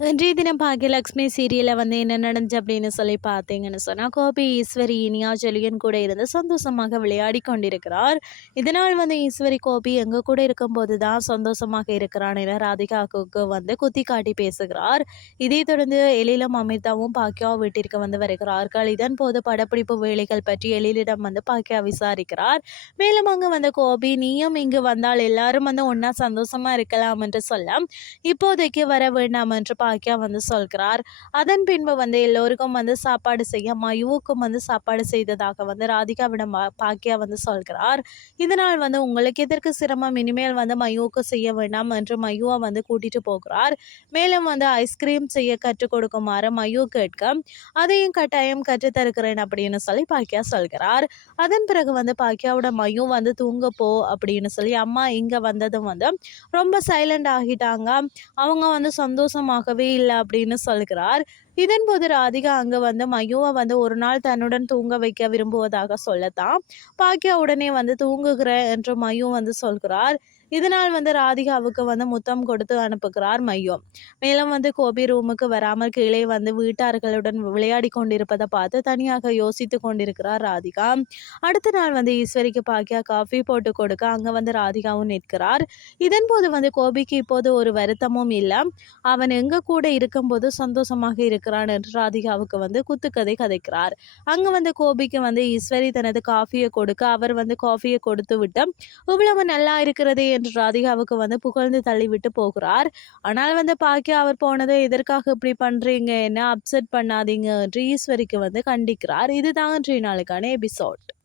இன்றைய தினம் பாக்கியலக்ஷ்மி சீரியலில் வந்து என்ன நடந்துச்சு அப்படின்னு சொல்லி பார்த்தீங்கன்னு சொன்னால் கோபி ஈஸ்வரி இனியா ஜெலியன் கூட இருந்து சந்தோஷமாக விளையாடி கொண்டிருக்கிறார். இதனால் வந்து ஈஸ்வரி கோபி எங்கள் கூட இருக்கும்போது தான் சந்தோஷமாக இருக்கிறான் என ராதிகாவுக்கு வந்து குத்தி காட்டி பேசுகிறார். இதை தொடர்ந்து எழிலும் அமிர்தாவும் பாக்கியா வீட்டிற்கு வந்து வருகிறார்கள். இதன் போது படப்பிடிப்பு வேலைகள் பற்றி எழிலிடம் வந்து பாக்கியா விசாரிக்கிறார். மேலும் அங்கே வந்து கோபி நீயும் இங்கு வந்தால் எல்லாரும் வந்து ஒன்றா சந்தோஷமாக இருக்கலாம் என்று சொல்ல இப்போதைக்கு வர வேண்டாம் என்று பாக்கியா வந்து சொல்கிறார். அதன் பின்பு வந்து எல்லோருக்கும் வந்து சாப்பாடு செய்ய மயுவுக்கும் வந்து சாப்பாடு செய்ததாக வந்து ராதிகாவிடம் பாக்கியா வந்து சொல்கிறார். இதனால் வந்து உங்களுக்கு எதற்கு சிரமம்? இனிமேல் வந்து மயுவுக்கு செய்ய வேண்டாம் என்று மயுவை வந்து கூட்டிட்டு போகிறார். மேலும் வந்து ஐஸ்கிரீம் செய்ய கற்றுக் கொடுக்குமாறு மயு கேட்க அதையும் கட்டாயம் கற்றுத்தருக்கிறேன் அப்படின்னு சொல்லி பாக்கியா சொல்கிறார். அதன் பிறகு வந்து பாக்கியாவோட மயு வந்து தூங்க போ அப்படின்னு சொல்லி அம்மா இங்க வந்ததும் வந்து ரொம்ப சைலண்ட் ஆகிட்டாங்க. அவங்க வந்து சந்தோஷமாக தூங்கவே இல்லை அப்படின்னு சொல்கிறார். இதன்போது ராதிகா அங்கே வந்து மயுவை வந்து ஒரு நாள் தன்னுடன் தூங்க வைக்க விரும்புவதாக சொல்லத்தான். பாக்கியா உடனே வந்து தூங்குகிறேன் என்று மயு வந்து சொல்கிறார். இதனால் வந்து ராதிகாவுக்கு வந்து முத்தம் கொடுத்து அனுப்புகிறார் மையம் மேலும் வந்து கோபி ரூமுக்கு வராமல் கீழே வந்து வீட்டார்களுடன் விளையாடி கொண்டிருப்பதை பார்த்து தனியாக யோசித்து கொண்டிருக்கிறார் ராதிகா. அடுத்த நாள் வந்து ஈஸ்வரிக்கு பாக்கியா காஃபி போட்டு கொடுக்க அங்கே வந்து ராதிகாவும் நிற்கிறார். இதன் போது வந்து கோபிக்கு இப்போது ஒரு வருத்தமும் இல்லை. அவன் எங்க கூட இருக்கும்போது சந்தோஷமாக இருக்கிறான் என்று ராதிகாவுக்கு வந்து குத்துக்கதை கதைக்கிறார். அங்கே வந்து கோபிக்கு வந்து ஈஸ்வரி தனது காஃபியை கொடுக்க அவர் வந்து காஃபியை கொடுத்து விட்டு இவ்வளவு நல்லா இருக்கிறதே என்று ராதிகாவுக்கு வந்து புகழ்ந்து தள்ளிவிட்டு போகிறார். ஆனால் வந்து பாக்கியா அவர் போனதை எதற்காக இப்படி பண்றீங்க? என்ன அப்செட் பண்ணாதீங்க என்று ஈஸ்வரிக்கு வந்து கண்டிக்கிறார். இதுதான் இன்றைய நாளுக்கான எபிசோட்